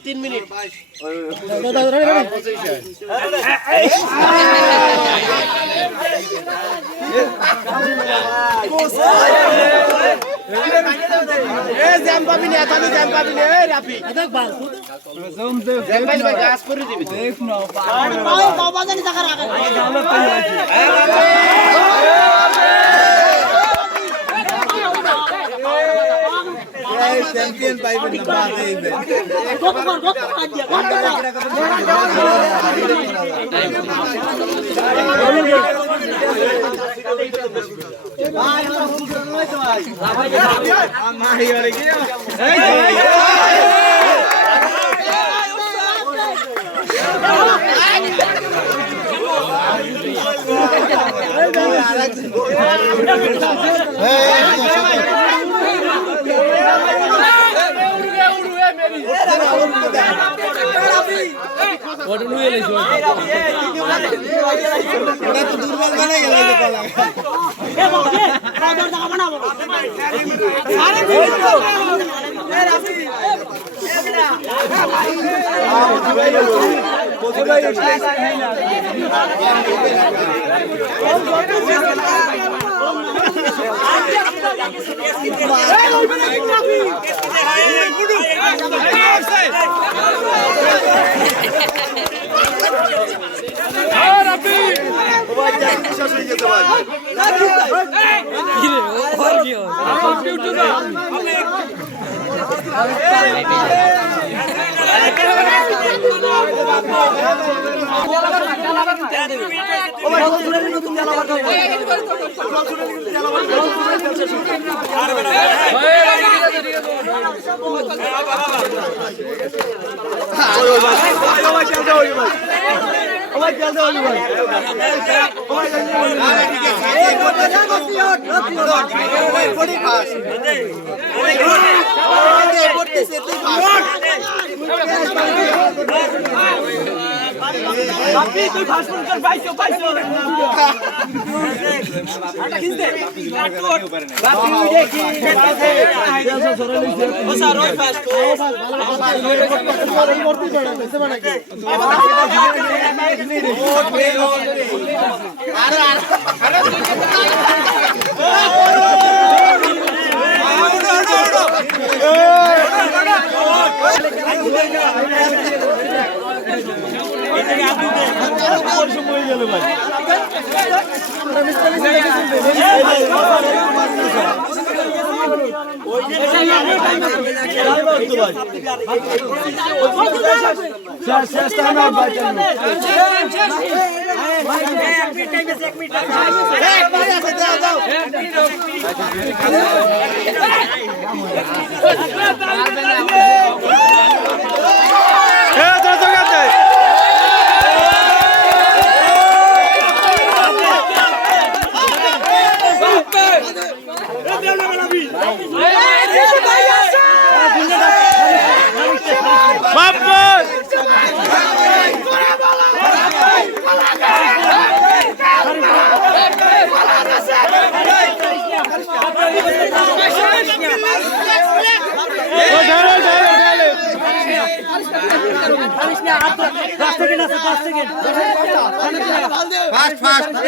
तीन minute jam পাবি না এখানে জ্যাম পাবি না রাফি জ্যাম পাইলে গাছ করে দিবি দেখ না বাবা জানি টাকা রাখে চ্যাম্পিয়ন পাইবেন না বাদে কত কাজ দিয়া কত ভাই আমার ফুটবল নয় তো ভাই মাহি আরে কি ওটা নুয়ে লেছো ওটা তো দুর্বল বানাই গেল এই কলা এ বাবা এ পাউডার টাকা বানাবো আরে এই তো এ রাফি এ বিনা ভাই কোথায় ভাই আপনি তুই ফাস্ট ফুড কর পাইছো পাইছো আটা কিনতে কাটকট বাপি দেখি ও স্যার ওই ফাস্ট মূর্তি জড়া এসে বানাকে আরে fast fast 3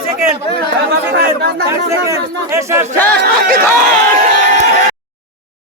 second 5 second 10 second